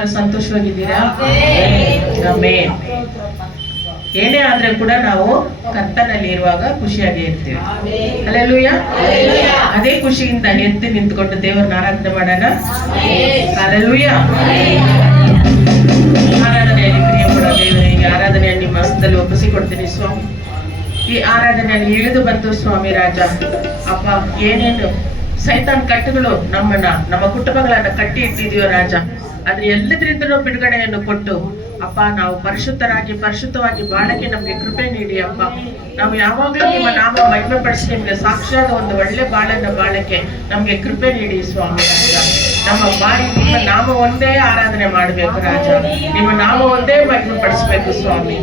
ಎಲ್ಲರೂ ಸಂತೋಷವಾಗಿದ್ದೀರಾ? ಆಮೆನ್. ಏನೇ ಆದ್ರೆ ಕೂಡ ನಾವು ಕರ್ತನಲ್ಲಿ ಇರುವಾಗ ಖುಷಿಯಾಗಿ ಇರ್ತೀವಿ. ಹಲ್ಲೆಲೂಯಾ. ಅದೇ ಖುಷಿಯಿಂದ ಎದ್ದು ನಿಂತ್ಕೊಂಡು ದೇವರನ್ನ ಆರಾಧನೆ ಮಾಡೋಣ. ಹಲ್ಲೆಲೂಯಾ. ಆರಾಧನೆಯಲ್ಲಿ ಪ್ರಿಯ ಕೂಡ ದೇವರಿಗೆ ಆರಾಧನೆಯನ್ನು ನಿಮ್ಮ ಹಸ್ತದಲ್ಲಿ ಒಪ್ಪಿಸಿಕೊಡ್ತೀನಿ ಸ್ವಾಮಿ. ಈ ಆರಾಧನೆಯಲ್ಲಿ ಇಳಿದು ಬಂದು ಸ್ವಾಮಿ ರಾಜ ಅಪ್ಪ, ಏನೇನು ಸೈತಾನ್ ಕಟ್ಟುಗಳು ನಮ್ಮ ಕುಟುಂಬಗಳನ್ನ ಕಟ್ಟಿ ಇಟ್ಟಿದೀವೋ ರಾಜ, ಅದ್ರ ಎಲ್ಲದ್ರಿಂದಲೂ ಬಿಡುಗಡೆಯನ್ನು ಕೊಟ್ಟು ಅಪ್ಪ, ನಾವು ಪರಿಶುದ್ಧವಾಗಿ ಬಾಳಕ್ಕೆ ನಮ್ಗೆ ಕೃಪೆ ನೀಡಿ ಅಪ್ಪ. ನಾವು ಯಾವಾಗ್ಲೂ ನಿಮ್ಮ ನಾಮ ಮಹಿಮೆ ಪಡಿಸಿ ನಿಮ್ಗೆ ಸಾಕ್ಷಾತ್ ಒಂದು ಒಳ್ಳೆ ಬಾಳಕ್ಕೆ ನಮ್ಗೆ ಕೃಪೆ ನೀಡಿ ಸ್ವಾಮಿ ರಾಜ. ನಮ್ಮ ಬಾಯಿ ನಿಮ್ಮ ನಾಮ ಒಂದೇ ಆರಾಧನೆ ಮಾಡ್ಬೇಕು ರಾಜ, ನಿಮ್ಮ ನಾಮ ಒಂದೇ ಮಹಿಮೆ ಪಡಿಸ್ಬೇಕು ಸ್ವಾಮಿ.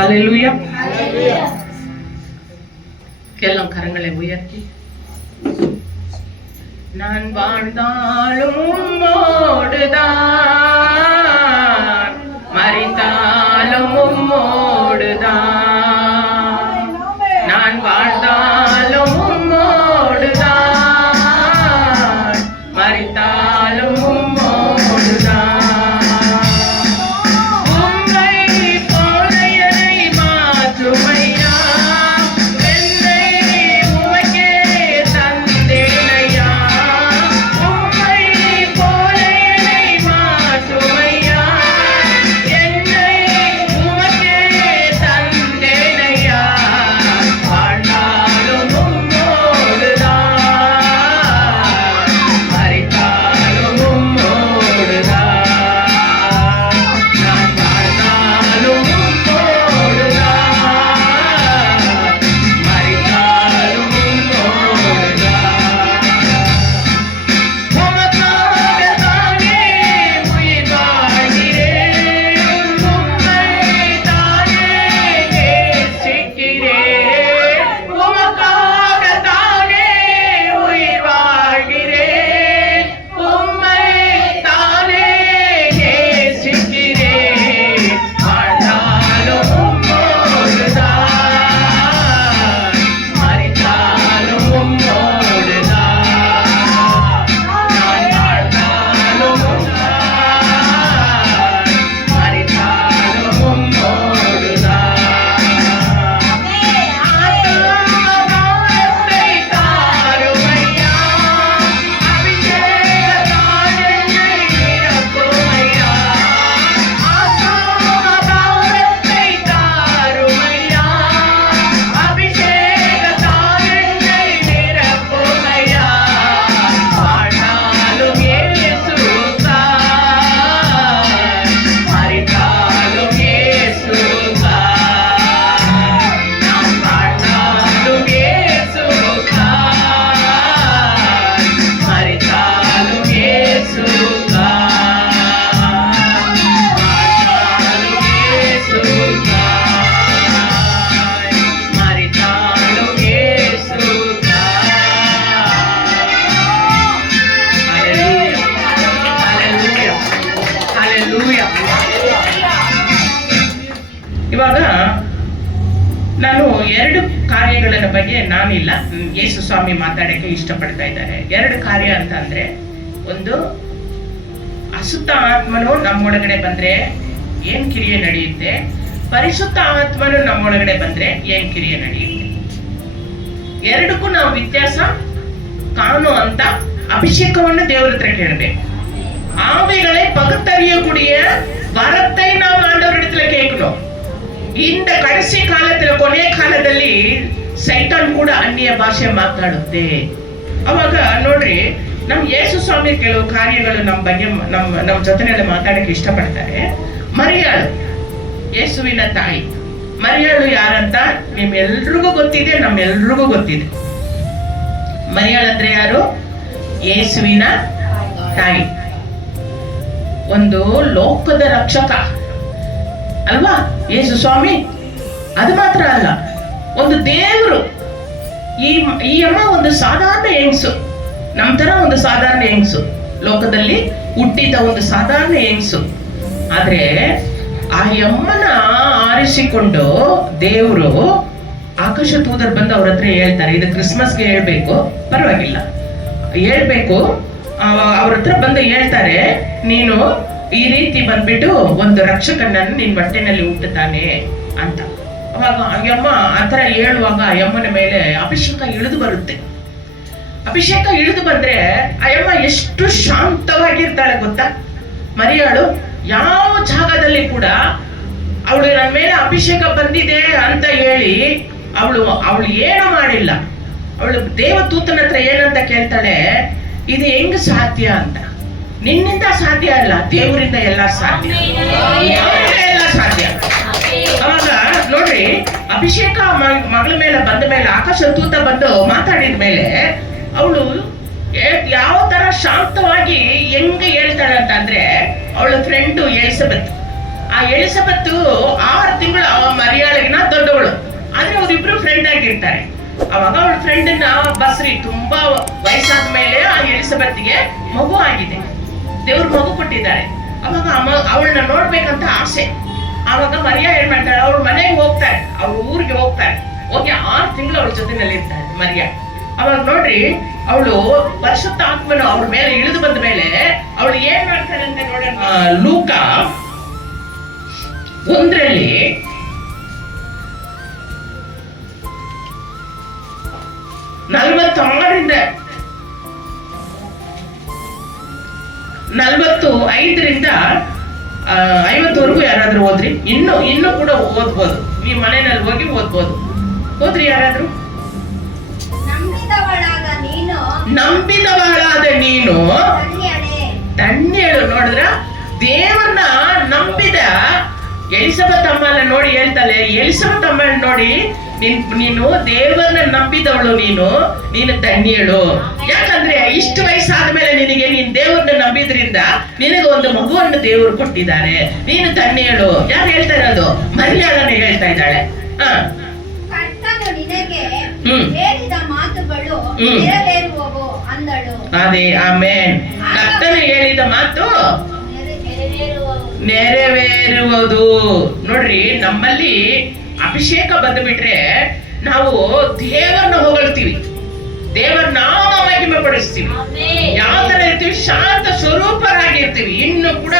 ஹல்லேலூயா. எல்லாம் கரங்களை உயர்த்தி, நான் வாழ்ந்தாலும் உம்மோடுதான், மரித்தாலும் உம்மோடுதான். நான் வாழ்ந்தாலும் உம்மோடுதான், மரித்தாலும் உம்மோடுதான். உம்மை போல என்னை மாற்றுமையா, என்னை உமக்கே தந்தேனையா. உம்மை போல என்னை மாற்றுமையா, என்னை உமக்கே தந்தேனையா. வாழ்ந்தாலும் உம்மோடுதான், மரித்தாலும் உம்மோடுதான். நான் வாழ்ந்தாலும் உம்மோடுதான், மரித்தாலும் உம்மோடுதான். உமக்காகத்தானே உயிர் வாழ்கிறேன், உம்மைத்தானே நேசிக்கிறேன். உமக்காகத்தானே உயிர் வாழ்கிறேன், உம்மைத்தானே நேசிக்கிறேன். வாழ்ந்தாலும் உம்மோடுதான், மரித்தாலும் உம்மோடுதான். நான் வாழ்ந்தாலும் உம்மான், மரித்தாலும் உம்மோடுதான். ஆத்மாபாரத்தை தாருமையா, அபிஷேகத்தால் என்னை நிரப்புமையா. ஆத்மாபாரத்தை தாருமையா, அபிஷேகத்தால் என்னை நிரப்புமையா. வாழ்ந்தாலும் இயேசுதான், மரித்தாலும் இயேசுதான். நான் வாழ்ந்தாலும் இயேசுதான், மரித்தாலும் இயேசுதான். வாழ்ந்தாலும் இயேசுதான், மரித்தாலும் இயேசுதான். ஹல்லேலூயா, ஹல்லேலூயா, ಹಲ್ಲೆಲೂಯಾ. ಇವಾಗ ನಾನು ಎರಡು ಕಾರ್ಯಗಳ ಬಗ್ಗೆ ನಾನಿಲ್ಲ, ಯೇಸು ಸ್ವಾಮಿ ಮಾತಾಡಕ್ಕೆ ಇಷ್ಟಪಡ್ತಾ ಇದ್ದಾರೆ. ಎರಡು ಕಾರ್ಯ ಅಂತ ಅಂದ್ರೆ, ಒಂದು ಅಸುತ್ತ ಆತ್ಮನು ನಮ್ಮೊಳಗಡೆ ಬಂದ್ರೆ ಏನ್ ಕ್ರಿಯೆ ನಡೆಯುತ್ತೆ, ಪರಿಶುದ್ಧ ಆತ್ಮನು ನಮ್ಮೊಳಗಡೆ ಬಂದ್ರೆ ಏನ್ ಕ್ರಿಯೆ ನಡೆಯುತ್ತೆ. ಎರಡಕ್ಕೂ ನಾವು ವ್ಯತ್ಯಾಸ ಕಾಣು ಅಂತ அபிஷேகம்னு தேவரத்துல கேட்பேன். ஆவிகளை பகுத்தறியக்கூடிய வரத்தை நாம் ஆண்டவரிடத்துல கேட்கணும். இந்த ಕಡೆಸಿ ಕಾಲದಲ್ಲಿ, ಕೊನೆ ಕಾಲದಲ್ಲಿ ಸೈತಾನ್ ಕೂಡ ಅನ್ಯ ಭಾಷೆ ಮಾತಾಡುತ್ತೆ. ಅವಾಗ ನೋಡ್ರಿ, ನಮ್ ಯೇಸು ಸ್ವಾಮಿ ಕೆಲವು ಕಾರ್ಯಗಳು ನಮ್ಮ ಬಗ್ಗೆ ನಮ್ಮ ಜೊತೆನೆಲ್ಲ ಮಾತಾಡಕ್ಕೆ ಇಷ್ಟಪಡ್ತಾರೆ. ಮರಿಯಾಳು, ಯೇಸುವಿನ ತಾಯಿ. ಮರಿಯಾಳು ಯಾರಂತ ನಿಮ್ಮೆಲ್ರಿಗೂ ಗೊತ್ತಿದೆ, ನಮ್ಮೆಲ್ರಿಗೂ ಗೊತ್ತಿದೆ. ಮರಿಯಾಳು ಅಂದ್ರೆ ಯಾರು? ಯೇಸುವಿನ ತಾಯಿ. ಒಂದು ಲೋಕದ ರಕ್ಷಕ ಅಲ್ವಾ ಯೇಸು ಸ್ವಾಮಿ? ಅದು ಮಾತ್ರ ಅಲ್ಲ, ಒಂದು ದೇವರು. ಈ ಅಮ್ಮ ಒಂದು ಸಾಧಾರಣ ಹೆಂಗಸು, ನಮ್ಮ ತರ ಒಂದು ಸಾಧಾರಣ ಹೆಂಗಸು, ಲೋಕದಲ್ಲಿ ಹುಟ್ಟಿದ ಒಂದು ಸಾಧಾರಣ ಹೆಂಗಸು. ಆದ್ರೆ ಆ ಅಮ್ಮನ ಆರಿಸಿಕೊಂಡು ದೇವರು ಆಕಾಶ ತೂದರ್ ಬಂದು ಅವ್ರ ಹತ್ರ ಹೇಳ್ತಾರೆ, ಇದು ಕ್ರಿಸ್ಮಸ್ಗೆ ಹೇಳ್ಬೇಕು, ಪರವಾಗಿಲ್ಲ ಹೇಳ್ಬೇಕು. ಅವ್ರ ಹತ್ರ ಬಂದು ಹೇಳ್ತಾರೆ, ನೀನು ಈ ರೀತಿ ಬಂದ್ಬಿಟ್ಟು ಒಂದು ರಕ್ಷಕನನ್ನು ನಿನ್ ಹೊಟ್ಟೆನಲ್ಲಿ ಹುಟ್ಟುತ್ತಾನೆ ಅಂತ. ಅವಾಗ ಅಯ್ಯಮ್ಮ ಆತರ ಹೇಳುವಾಗ ಅಯ್ಯಮ್ಮನ ಮೇಲೆ ಅಭಿಷೇಕ ಇಳಿದು ಬರುತ್ತೆ. ಅಭಿಷೇಕ ಇಳಿದು ಬಂದ್ರೆ ಅಯ್ಯಮ್ಮ ಎಷ್ಟು ಶಾಂತವಾಗಿರ್ತಾಳೆ ಗೊತ್ತಾ? ಮರಿಯಾಳು ಯಾವ ಜಾಗದಲ್ಲಿ ಕೂಡ ಅವಳು ನನ್ನ ಮೇಲೆ ಅಭಿಷೇಕ ಬಂದಿದೆ ಅಂತ ಹೇಳಿ ಅವಳು ಏನು ಮಾಡಿಲ್ಲ. ಅವಳು ದೇವದೂತನ ಹತ್ರ ಏನಂತ ಕೇಳ್ತಾಳೆ, ಇದು ಹೆಂಗ್ ಸಾಧ್ಯ ಅಂತ. ನಿನ್ನಿಂದ ಸಾಧ್ಯ ಅಲ್ಲ, ದೇವರಿಂದ ಎಲ್ಲ ಸಾಧ್ಯ, ಎಲ್ಲ ಸಾಧ್ಯ. ಅವಾಗ ನೋಡ್ರಿ, ಅಭಿಷೇಕ ಮಗಳ ಮೇಲೆ ಬಂದ ಮೇಲೆ, ಆಕಾಶ ತೂತ ಬಂದು ಮಾತಾಡಿದ ಮೇಲೆ ಅವಳು ಯಾವ ತರ ಶಾಂತವಾಗಿ ಹೆಂಗ್ ಹೇಳ್ತಾಳೆ ಅಂತಂದ್ರೆ, ಅವಳ ಫ್ರೆಂಡು ಎಲಿಸಬೆತ್ ಆ ಎಲಿಸಬೆತ್ತು 6 ತಿಂಗಳು ಮರಿಯಾಳಿಗಿನ ದೊಡ್ಡವಳು, ಆದ್ರೆ ಅವ್ರಿಬ್ರು ಫ್ರೆಂಡ್ ಆಗಿರ್ತಾರೆ. ಅವಾಗ ಅವಳ ಫ್ರೆಂಡನ್ನ ಬಸ್ರಿ ತುಂಬಾ ವಯಸ್ಸಾದ ಮೇಲೆ ಆ ಎಲಿಸಬೆತ್ಗೆ ಮಗು ಆಗಿದೆ, ದೇವ್ರ ಮಗು ಕೊಟ್ಟಿದ್ದಾರೆ. ಅವಾಗ ಅವಳನ್ನ ನೋಡ್ಬೇಕಂತ ಆಸೆ. ಆವಾಗ ಮರಿಯಾ ಏನ್ ಮಾಡ್ತಾಳೆ, ಅವ್ರ ಮನೆಗೆ ಹೋಗ್ತಾರೆ, ಅವ್ರ ಊರಿಗೆ ಹೋಗ್ತಾರೆ. ಹೋಗಿ 6 ತಿಂಗಳು ಅವಳ ಜೊತೆನಲ್ಲಿ ಇರ್ತಾರೆ ಮರಿಯಾ. ಅವಾಗ ನೋಡ್ರಿ, ಅವಳು ಪರಿಶುದ್ಧ ಆತ್ಮನು ಅವ್ರ ಮೇಲೆ ಇಳಿದು ಬಂದ ಮೇಲೆ ಅವಳು ಏನ್ ಮಾಡ್ತಾಳೆ ಅಂತ ನೋಡೋಣ. ಲೂಕ 1ರಲ್ಲಿ 46ರಿಂದ 45ರಿಂದ 50ವರೆಗೂ ಯಾರಾದ್ರೂ ಓದ್ರಿ. ಇನ್ನು ಕೂಡ ಓದ್ಬೋದು, ಈ ಮನೆಯಲ್ಲಿ ಹೋಗಿ ಓದ್ಬೋದು. ಓದ್ರಿ ಯಾರಾದ್ರೂ. ನಂಬಿದವಳಾದ ನೀನು ಧನ್ಯಳು. ನೋಡಿದ್ರ, ದೇವರನ್ನ ನಂಬಿದ ಎಲಿಸಬೆತ್ ಅಮ್ಮನ ನೋಡಿ ಹೇಳ್ತಾಳೆ, ಎಲಿಸಬೆತ್ ಅಮ್ಮನ ನೋಡಿ, ನೀನು ದೇವರನ್ನ ನಂಬಿದವಳು, ನೀನು ಧನ್ಯಳು. ಯಾಕಂದ್ರೆ ಇಷ್ಟು ವಯಸ್ಸಾದ ಮೇಲೆ ನಿನಗೆ ನೀನ್ ದೇವರನ್ನ ನಂಬಿದ್ರಿಂದ ನಿನಗೆ ಒಂದು ಮಗುವನ್ನು ದೇವರು ಕೊಟ್ಟಿದ್ದಾರೆ, ನೀನು ಧನ್ಯಳು. ಯಾರು ಹೇಳ್ತಾ ಇರೋದು? ಮರಿಯಾಳನೇ ಹೇಳ್ತಾ ಇದ್ದಾಳೆ. ಅದೇ ಆಮೇನ್. ಕರ್ತನು ಹೇಳಿದ ಮಾತು ನೆರವೇರುವುದು. ನೋಡ್ರಿ, ನಮ್ಮಲ್ಲಿ ಅಭಿಷೇಕ ಬಂದ್ಬಿಟ್ರೆ ನಾವು ದೇವರನ್ನ ಹೊಗಳ್ತೀವಿ, ದೇವರ ನಾಮ ಮಹಿಮೆ ಪಡಿಸ್ತೀವಿ. ಯಾವ ತರ ಇರ್ತೀವಿ? ಶಾಂತ ಸ್ವರೂಪರಾಗಿರ್ತೀವಿ. ಇನ್ನು ಕೂಡ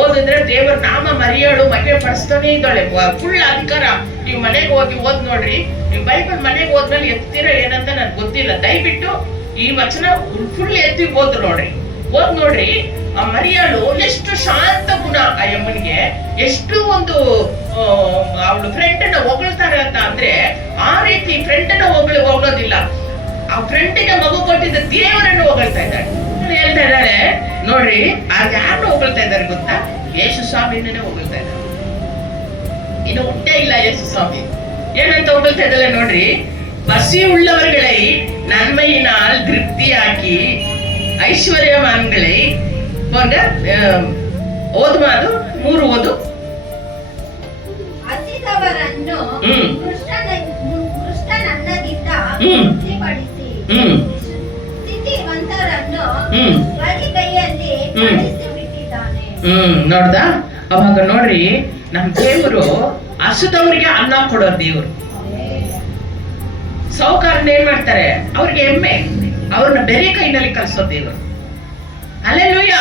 ಓದಿದ್ರೆ ದೇವರ ನಾಮ ಮರಿಯಾಳು ಮಹಿಮೆ ಪಡಿಸ್ತಾನೆ ಇದ್ದಾಳೆ. ಫುಲ್ ಅಧಿಕಾರ. ನೀವು ಮನೆಗೆ ಹೋಗಿ ಓದ್ ನೋಡ್ರಿ, ನೀವು ಬೈಬಲ್ ಮನೆಗೆ ಹೋದ್ಮೇಲೆ ಎತ್ತೀರ ಏನಂತ ನನ್ಗೆ ಗೊತ್ತಿಲ್ಲ. ದಯವಿಟ್ಟು ಈ ವಚನ ಫುಲ್ ಎತ್ತಿ ಓದ್ ನೋಡ್ರಿ. ಆ ಮರಿಯಾಳು ಎಷ್ಟು ಶಾಂತ ಗುಣ, ಆ ಯಮ್ಮನಿಗೆ ಎಷ್ಟು ಒಂದು ಅವಳು ಫ್ರೆಂಡ್ ಅನ್ನ ಹೊಗಳ್ತಾರೆ ಅಂತ ಅಂದ್ರೆ, ಆ ರೀತಿ ಫ್ರೆಂಡ್ ಅನ್ನ ಹೊಗಳೋದಿಲ್ಲ. ಆ ಫ್ರೆಂಡ್ಗೆ ಮಗು ಕೊಟ್ಟಿದ್ದ ದೇವರನ್ನು ಹೊಗಳ್ತಾ ಇದ್ದಾಳೆ. ಹೇಳ್ತಾ ಇದ್ದಾಳೆ ನೋಡ್ರಿ, ಆಗ ಯಾರನ್ನು ಹೊಗಳ್ತಾ ಇದ್ದಾರೆ ಗೊತ್ತಾ? ಯೇಸು ಸ್ವಾಮಿನೇ ಹೊಗಳ್ತಾ ಇದ್ದಾರೆ. ಇನ್ನು ಹುಟ್ಟೇ ಇಲ್ಲ ಯೇಸು ಸ್ವಾಮಿ. ಏನಂತ ಹೊಗಳ್ತಾ ಇದ್ದಾಳೆ ನೋಡ್ರಿ, பசி உள்ளவர்களை நன்மையினால் திருப்தியாக்கி ஐஸ்வர்யவான்களை போன்ற ಓದುವುದು 3 ಓದು. ಹಸಿದವರನ್ನು ಕೃಷ್ಣನನ್ನದಿಂದ ತೃಪ್ತಿಪಡಿಸಿ ಸ್ಥಿತಿವಂತರನ್ನು ಬರಿಗೈಯಲ್ಲಿ ಕಳಿಸಿಬಿಟ್ಟಿದ್ದಾನೆ. ನೋಡ್ದ? ಅವಾಗ ನೋಡ್ರಿ, ನಮ್ ದೇವರು ಹಸಿದವರಿಗೆ ಅನ್ನ ಕೊಡೋ ದೇವರು. ಸೌಕಾರನ ಏನ್ ಮಾಡ್ತಾರೆ, ಅವ್ರಿಗೆ ಎಮ್ಮೆ, ಅವ್ರನ್ನ ಬೇರೆ ಕೈನಲ್ಲಿ ಕಳ್ಸೋ ದೇವರು. ಹಲ್ಲೆಲೂಯಾ.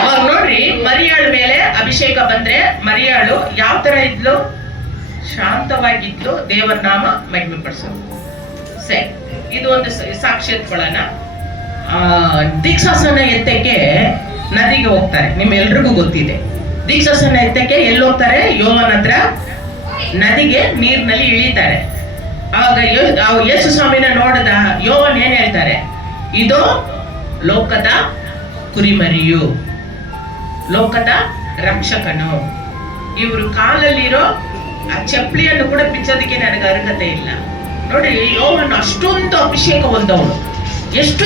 ಅವಾಗ ನೋಡ್ರಿ, ಮರಿಯಾಳ ಮೇಲೆ ಅಭಿಷೇಕ ಬಂದ್ರೆ ಮರಿಯಾಳು ಯಾವ ತರ ಇದ್ಲು? ಶಾಂತವಾಗಿದ್ಲು, ದೇವರ ನಾಮ ಮಹಿಮೆ ಪಡಿಸೋದು. ಸರಿ, ಇದು ಒಂದು ಸಾಕ್ಷಿ ಎತ್ಕೊಳ್ಳೋಣ. ದೀಕ್ಷಾಸನ ಎತ್ತಕ್ಕೆ ನದಿಗೆ ಹೋಗ್ತಾರೆ, ನಿಮ್ಮೆಲ್ರಿಗೂ ಗೊತ್ತಿದೆ. ದೀಕ್ಷಾಸನ ಎತ್ತಕ್ಕೆ ಎಲ್ಲಿ ಹೋಗ್ತಾರೆ? ಯೋವನ ಹತ್ರ ನದಿಗೆ ನೀರಿನಲ್ಲಿ ಇಳಿತಾರೆ. ಆವಾಗ ಯೇಸು ಸ್ವಾಮಿನ ನೋಡಿದ ಯೋವನ್ ಏನ್ ಹೇಳ್ತಾರೆ? ಇದು ಲೋಕದ ಕುರಿಮರಿಯು, ಲೋಕದ ರಕ್ಷಕನು. ಇವರು ಕಾಲಲ್ಲಿರೋ ಆ ಚಪ್ಪಲಿಯನ್ನು ಕೂಡ ಬಿಚ್ಚೋದಕ್ಕೆ ನನಗೆ ಅರ್ಹತೆ ಇಲ್ಲ. ನೋಡಿ, ಯೋವನ್ ಅಷ್ಟೊಂದು ಅಭಿಷೇಕ ಹೊಂದವನು, ಎಷ್ಟು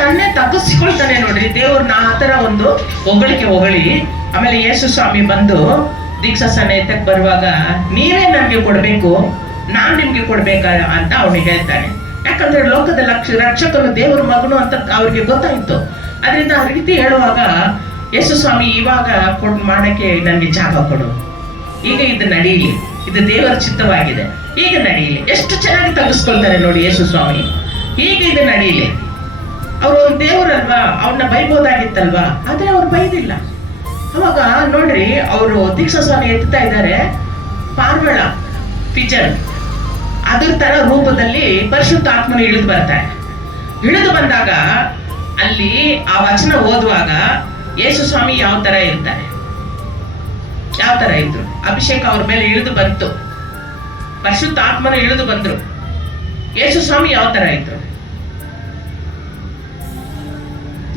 ತನ್ನೇ ತಗ್ಗಿಸಿಕೊಳ್ತಾನೆ ನೋಡ್ರಿ. ದೇವ್ರನ್ನ ಆ ತರ ಒಂದು ಹೊಗಳಿ ಆಮೇಲೆ ಯೇಸು ಸ್ವಾಮಿ ಬಂದು ದೀಕ್ಷಾಸನ ಎತ್ತಕ್ಕೆ ಬರುವಾಗ, ನೀವೇ ನನ್ಗೆ ಕೊಡ್ಬೇಕು, ನಾನ್ ನಿಮ್ಗೆ ಕೊಡ್ಬೇಕ ಅಂತ ಅವನಿಗೆ ಹೇಳ್ತಾನೆ. ಯಾಕಂದ್ರೆ ಲೋಕದ ರಕ್ಷಕನು ದೇವರ ಮಗನು ಅಂತ ಅವ್ರಿಗೆ ಗೊತ್ತಾಯ್ತು. ಅದರಿಂದ ಆ ರೀತಿ ಹೇಳುವಾಗ ಯೇಸು ಸ್ವಾಮಿ, ಇವಾಗ ಮಾಡಕ್ಕೆ ನನ್ಗೆ ಜಾಗ ಕೊಡು, ಈಗ ಇದು ನಡೀಲಿ, ಇದು ದೇವರ ಚಿತ್ತವಾಗಿದೆ, ಈಗ ನಡೀಲಿ. ಎಷ್ಟು ಚೆನ್ನಾಗಿ ತಗ್ಗಿಸ್ಕೊಳ್ತಾರೆ ನೋಡಿ ಯೇಸು ಸ್ವಾಮಿ. ಈಗ ಇದು ನಡೀಲಿ. ಅವ್ರು ಒಂದು ದೇವರಲ್ವಾ, ಅವ್ರನ್ನ ಬೈಬೋದಾಗಿತ್ತಲ್ವಾ, ಆದ್ರೆ ಅವ್ರು ಬೈದಿಲ್ಲ. ಅವಾಗ ನೋಡ್ರಿ, ಅವರು ದೀಕ್ಷಾಸ್ವಾಮಿ ಎತ್ತಾ ಇದ್ದಾರೆ, ಪಾರ್ವಳ ಪಿಜನ್ ಅದ್ರ ತರ ರೂಪದಲ್ಲಿ ಪರಿಶುದ್ಧ ಆತ್ಮನು ಇಳಿದು ಬರ್ತಾರೆ. ಇಳಿದು ಬಂದಾಗ ಅಲ್ಲಿ ಆ ವಚನ ಓದುವಾಗ ಯೇಸು ಸ್ವಾಮಿ ಯಾವ ತರ ಇರ್ತಾರೆ, ಯಾವ ತರ ಇದ್ರು? ಅಭಿಷೇಕ ಅವ್ರ ಮೇಲೆ ಇಳಿದು ಬಂತು, ಪರಿಶುದ್ಧ ಆತ್ಮನ ಇಳಿದು ಬಂದ್ರು. ಯೇಸು ಸ್ವಾಮಿ ಯಾವ ತರ ಇದ್ರು?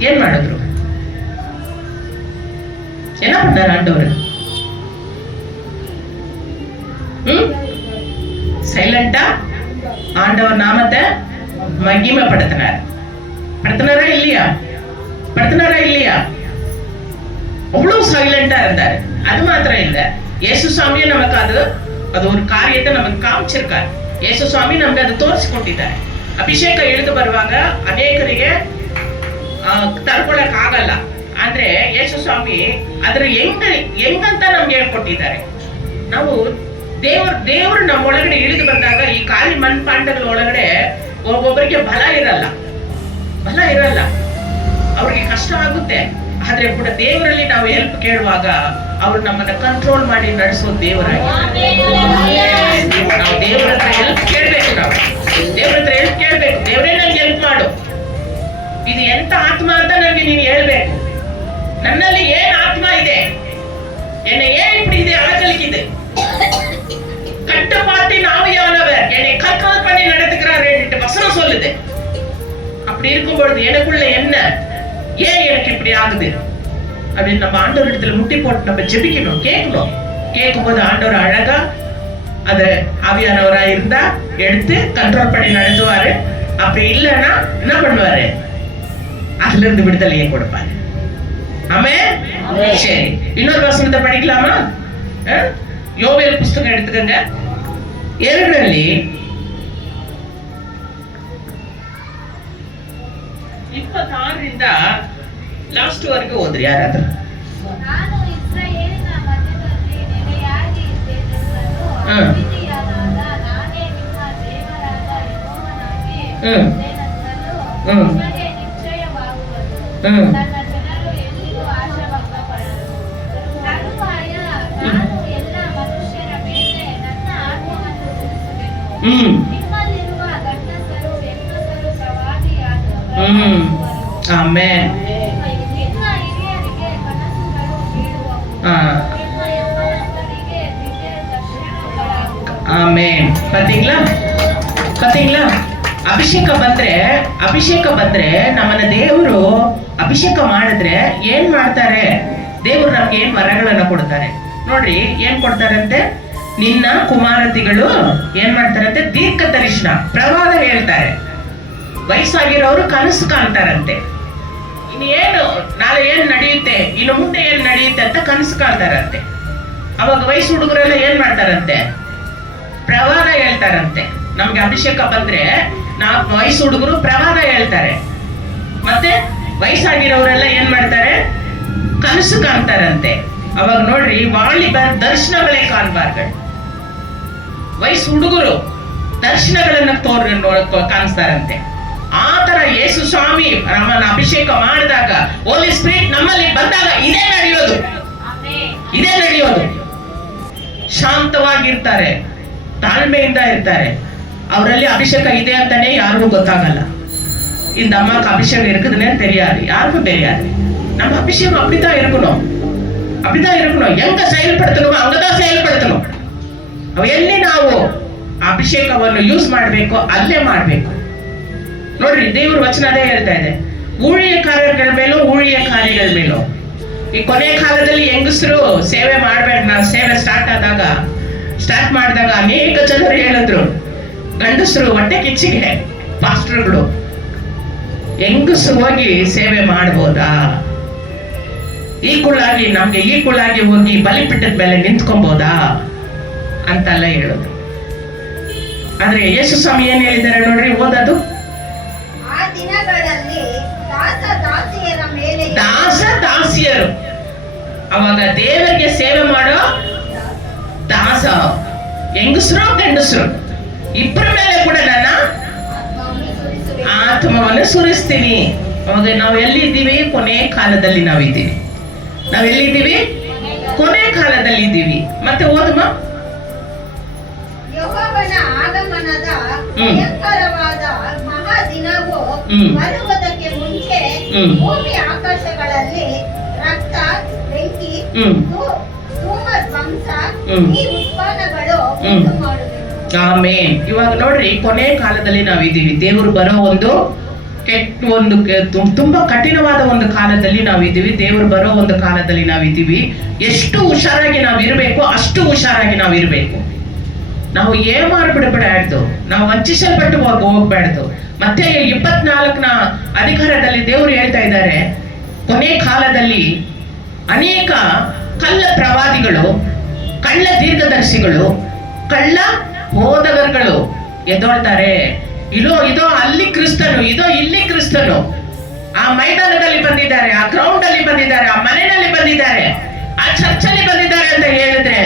ಏನ್ ಮಾಡಿದ್ರು? என்ன பண்ணாரு ஆண்டவர்? சைலண்டா ஆண்டவர் நாமத்தை மகிமைப்படுத்தினார். படுத்தினாரா இல்லையா? அவ்வளவு சைலண்டா இருந்தாரு. அது மாத்திரம் இல்ல, இயேசு சுவாமியே நமக்கு அது ஒரு காரியத்தை நமக்கு ಕಾಮಿಸಿರ್ತಾರೆ. ಯೇಸು ಸ್ವಾಮಿ ನಮ್ಗೆ ಅದು ತೋರಿಸಿಕೊಟ್ಟಿದ್ದಾರೆ. ಅಭಿಷೇಕ ಇಳಿದು ಬರುವಾಗ ಅನೇಕರಿಗೆ ತಡ್ಕೊಳಕ್ ಆಗಲ್ಲ. ಅಂದ್ರೆ ಯೇಸು ಸ್ವಾಮಿ ಅದ್ರ ಹೆಂಗಂತ ನಮ್ಗೆ ಹೇಳ್ಕೊಟ್ಟಿದ್ದಾರೆ. ನಾವು ದೇವರು ನಮ್ಮ ಒಳಗಡೆ ಇಳಿದು ಬಂದಾಗ ಈ ಖಾಲಿ ಮಣ್ಪಾಂಡಗಳ ಒಳಗಡೆ ಒಬ್ಬೊಬ್ಬರಿಗೆ ಬಲ ಇರಲ್ಲ, ಅವ್ರಿಗೆ ಕಷ್ಟ ಆಗುತ್ತೆ. ಆದ್ರೆ ಕೂಡ ದೇವರಲ್ಲಿ ನಾವು ಹೆಲ್ಪ್ ಕೇಳುವಾಗ ಅವ್ರು ನಮ್ಮನ್ನ ಕಂಟ್ರೋಲ್ ಮಾಡಿ ನಡೆಸೋ ದೇವರಾಗಿ ನಾವು ದೇವರ ಹತ್ರ ಹೆಲ್ಪ್ ಕೇಳ್ಬೇಕು. ದೇವರ ಹತ್ರ ಹೆಲ್ಪ್ ಕೇಳ್ಬೇಕು. ದೇವರೇ ನನ್ಗೆ ಹೆಲ್ಪ್ ಮಾಡು, ಇದು ಎಂತ ಆತ್ಮ ಅಂತ ನನಗೆ ನೀನು ಹೇಳ್ಬೇಕು. ನನ್ನಲ್ಲಿ ಏನ್ ಆತ್ಮ ಇದೆ, ಏನ್ இப்படி இது அலக்கலிக்குது, கட்டுப்பாட்டி நாவியானவர் என்னை கண்ட்ரோல் பண்ணி நடத்துகிறார் என்று வசனம் சொல்லுது. அப்படி இருக்கும் பொழுது எனக்குள்ள என்ன, ஏன் எனக்கு இப்படி ஆகுது அப்படின்னு நம்ம ஆண்டவர் இடத்துல முட்டி போட்டு நம்ம ஜெபிக்கணும், கேட்கணும். கேட்கும்போது ஆண்டவர் அழகா அத ஆவியானவரா இருந்தா எடுத்து கண்ட்ரோல் பண்ணி நடத்துவாரு. அப்படி இல்லைன்னா என்ன பண்ணுவாரு, அதுல இருந்து விடுதலையை கொடுப்பாரு. ஆமென். சரி, இன்னொரு வசனத்தை படிக்கலாமா? யோவேல் புஸ்தகம் எடுத்துக்கங்க. 2ರಲ್ಲಿ 26ರಿಂದ ಲಾಸ್ಟ್ ವರೆಗೂ ಓದ್ರಿ ಯಾರಾದ್ರೂ. ನಾನು ಇಸ್ರಾಯೇಲಿನ ಮಧ್ಯದಲ್ಲಿ ನೆಲೆಯಾಗಿ ಇದ್ದೇನೆಂಬುದನ್ನು ಅದ್ವಿತೀಯನಾದ ನಾನೇ ನಿಮ್ಮ ದೇವರಾದ ಯೆಹೋವನಾಗಿ ಇದ್ದೇನೆಂಬುದು ನಿಮಗೆ ನಿಶ್ಚಯವಾಗುವುದು. ನನ್ನ ಜನರು ಎಂದಿಗೂ ಆಶಾಭಂಗಪಡರು. ತರುವಾಯ ನಾನು ಎಲ್ಲ ಮನುಷ್ಯರ ಮೇಲೆ ನನ್ನ ಆತ್ಮವನ್ನು ಸುರಿಸುವೆನು. ನಿಮ್ಮಲ್ಲಿರುವ ಗಂಡಸರು ಹೆಂಗಸರು ಪ್ರವಾದಿಯಾದವರು. ಆಮೆನ್. ನಿಮ್ಮ ಹಿರಿಯರಿಗೆ ಕನಸುಗಳು ಬೀಳುವವು. ನಿಮ್ಮ ಯೌವನಸ್ಥರಿಗೆ ದಿವ್ಯ ದರ್ಶನಗಳಾಗುವವು. ಆಮೆನ್. ಪಾತೀங்களா ಅಭಿಷೇಕ ಬಂದ್ರೆ ನಮ್ಮನ್ನ ದೇವರು ಅಭಿಷೇಕ ಮಾಡಿದ್ರೆ ಏನ್ ಮಾಡ್ತಾರೆ, ದೇವರು ನಮ್ಗೆ ಏನ್ ವರಗಳನ್ನ ಕೊಡ್ತಾರೆ ನೋಡ್ರಿ. ಏನ್ ಕೊಡ್ತಾರಂತೆ, ನಿನ್ನ ಕುಮಾರತಿಗಳು ಏನ್ ಮಾಡ್ತಾರಂತೆ, ದೀರ್ಘ ದರ್ಶನ ಪ್ರವಾದ ಹೇಳ್ತಾರೆ. ವಯಸ್ಸಾಗಿರೋರು ಕನಸು ಕಾಣ್ತಾರಂತೆ. ಇನ್ನು ಏನು ನಾಳೆ ಏನ್ ನಡೆಯುತ್ತೆ, ಇನ್ನು ಮುಂದೆ ಏನ್ ನಡೆಯುತ್ತೆ ಅಂತ ಕನಸು ಕಾಣ್ತಾರಂತೆ. ಅವಾಗ ವಯಸ್ಸು ಹುಡುಗರೆಲ್ಲ ಏನ್ ಮಾಡ್ತಾರಂತೆ, ಪ್ರವಾದ ಹೇಳ್ತಾರಂತೆ. ನಮ್ಗೆ ಅಭಿಷೇಕ ಬಂದ್ರೆ ನಾವು ವಯಸ್ಸು ಹುಡುಗರು ಪ್ರವಾದ ಹೇಳ್ತಾರೆ. ಮತ್ತೆ ವಯಸ್ಸಾಗಿರೋರೆಲ್ಲ ಏನ್ ಮಾಡ್ತಾರೆ, ಕನಸು ಕಾಣ್ತಾರಂತೆ. ಅವಾಗ ನೋಡ್ರಿ, ವಾಲಿಬಾರ್ ದರ್ಶನಗಳೇ ಕಾಣಬಾರ್ದು. ವಯಸ್ಸು ಹುಡುಗರು ದರ್ಶನಗಳನ್ನ ಕಾಣಿಸ್ತಾರಂತೆ. ಆ ತರ ಯೇಸು ಸ್ವಾಮಿ ನಮ್ಮನ್ನ ಅಭಿಷೇಕ ಮಾಡಿದಾಗ, ಹೋಲಿ ಸ್ಪಿರಿಟ್ ನಮ್ಮಲ್ಲಿ ಬಂದಾಗ ಇದೇ ನಡೆಯೋದು. ಶಾಂತವಾಗಿರ್ತಾರೆ, ತಾಳ್ಮೆಯಿಂದ ಇರ್ತಾರೆ. ಅವರಲ್ಲಿ ಅಭಿಷೇಕ ಇದೆ ಅಂತಾನೆ ಯಾರಿಗೂ ಗೊತ್ತಾಗಲ್ಲ. இந்த அம்மாக்கு அபிஷேகம் இருக்குதுன்னு தெரியாது, யாருக்கும் தெரியாது. நம்ம அபிஷேகம் அப்படித்தான் இருக்கணும். எங்க செயல்படுத்தணுமோ அங்கதான் செயல்ಪಡ್ತணும். ಎಲ್ಲಿ ನಾವು ಅಭಿಷೇಕವನ್ನು ಯೂಸ್ ಮಾಡಬೇಕು ಅಲ್ಲೇ ಮಾಡಬೇಕು. ನೋಡ್ರಿ, ದೇವ್ರ ವಚನ ಅದೇ ಹೇಳ್ತಾ ಇದೆ, ಊಳಿಯ ಕಾರ್ಯಗಳ ಮೇಲೂ ಊಳಿಯ ಕಾರ್ಯಗಳ ಮೇಲೂ. ಈ ಕೊನೆ ಕಾಲದಲ್ಲಿ ಹೆಂಗಸರು ಸೇವೆ ಮಾಡ್ಬೇಕು. ನಾವು ಸೇವೆ ಸ್ಟಾರ್ಟ್ ಮಾಡಿದಾಗ ಅನೇಕ ಜನರು ಹೇಳಿದ್ರು, ಗಂಡಸರು ಹೊಟ್ಟೆ ಕಿಚ್ಚಿಗೆ ಪಾಸ್ಟರ್ಗಳು, ಹೆಂಗಸರು ಹೋಗಿ ಸೇವೆ ಮಾಡ್ಬೋದಾ, ನಮ್ಗೆ ಈಕ್ವಲಾಗಿ ಹೋಗಿ ಬಲಿಪೀಠದ ಮೇಲೆ ನಿಂತ್ಕೊಬೋದಾ ಅಂತೆಲ್ಲ ಹೇಳೋದು. ಆದ್ರೆ ಯೇಸು ಸ್ವಾಮಿ ಏನ್ ಹೇಳಿದ್ದಾರೆ ನೋಡ್ರಿ, ಓದೋದು. ಆ ದಿನಗಳಲ್ಲಿ ದಾಸ ದಾಸಿಯರು, ಅವಾಗ ದೇವರಿಗೆ ಸೇವೆ ಮಾಡೋ ದಾಸ, ಹೆಂಗಸರು ಗಂಡಸರು ಇಬ್ಬರ ಮೇಲೆ ಕೂಡ ನನ್ನ ಆತ್ಮವನ್ನು ಸುರಿಸ್ತೀನಿ. ಅವಾಗ ನಾವು ಎಲ್ಲಿದ್ದೀವಿ, ಕೊನೆ ಕಾಲದಲ್ಲಿ ನಾವಿದ್ದೀವಿ. ನಾವೆಲ್ಲಿದ್ದೀವಿ, ಕೊನೆ ಕಾಲದಲ್ಲಿ ಇದ್ದೀವಿ. ಮತ್ತೆ ಓದಮ್ಮ. ಯೆಹೋವನ ಆಗಮನದ ಭಯಂಕರವಾದ ಮಹಾ ದಿನವು ಬರುವುದಕ್ಕೆ ಮುಂಚೆ ಭೂಮಿ ಆಕಾಶಗಳಲ್ಲಿ ರಕ್ತ, ಬೆಂಕಿ, ಧೂಮಧ್ವಂಸ ಈ ಉತ್ಪನ್ನಗಳು ಉಂಟು ಮಾಡುವೆವು. ಆಮೆನ್. ಇವಾಗ ನೋಡ್ರಿ, ಕೊನೆ ಕಾಲದಲ್ಲಿ ನಾವಿದ್ದೀವಿ. ದೇವರು ಬರೋ ತುಂಬಾ ಕಠಿಣವಾದ ಒಂದು ಕಾಲದಲ್ಲಿ ನಾವಿದ್ದೀವಿ. ದೇವರು ಬರೋ ಒಂದು ಕಾಲದಲ್ಲಿ ನಾವಿದ್ದೀವಿ. ಎಷ್ಟು ಹುಷಾರಾಗಿ ನಾವಿರ್ಬೇಕು, ಅಷ್ಟು ಹುಷಾರಾಗಿ ನಾವಿರ್ಬೇಕು. ನಾವು ಏಮಾರ್ಬಿಡಬಾರ್ದು, ನಾವು ವಂಚಿಸಲ್ಪಟ್ಟು ಹೋಗ್ಬಾರ್ದು. ಮತ್ತೆ 24ನ ಅಧಿಕಾರದಲ್ಲಿ ದೇವರು ಹೇಳ್ತಾ ಇದ್ದಾರೆ, ಕೊನೆ ಕಾಲದಲ್ಲಿ ಅನೇಕ ಕಳ್ಳ ಪ್ರವಾದಿಗಳು, ಕಳ್ಳ ದೀರ್ಘದರ್ಶಿಗಳು, ಕಳ್ಳ ಬೋಧಕರುಗಳು ಎದ್ದೊಳ್ತಾರೆ. ಇದೋ ಅಲ್ಲಿ ಕ್ರಿಸ್ತನು, ಇದೋ ಇಲ್ಲಿ ಕ್ರಿಸ್ತನು, ಆ ಮೈದಾನದಲ್ಲಿ ಬಂದಿದ್ದಾರೆ, ಆ ಗ್ರೌಂಡ್ ಅಲ್ಲಿ ಬಂದಿದ್ದಾರೆ, ಆ ಮನೆಯಲ್ಲಿ ಬಂದಿದ್ದಾರೆ, ಆ ಚರ್ಚಲ್ಲಿ ಬಂದಿದ್ದಾರೆ ಅಂತ ಹೇಳಿದ್ರೆ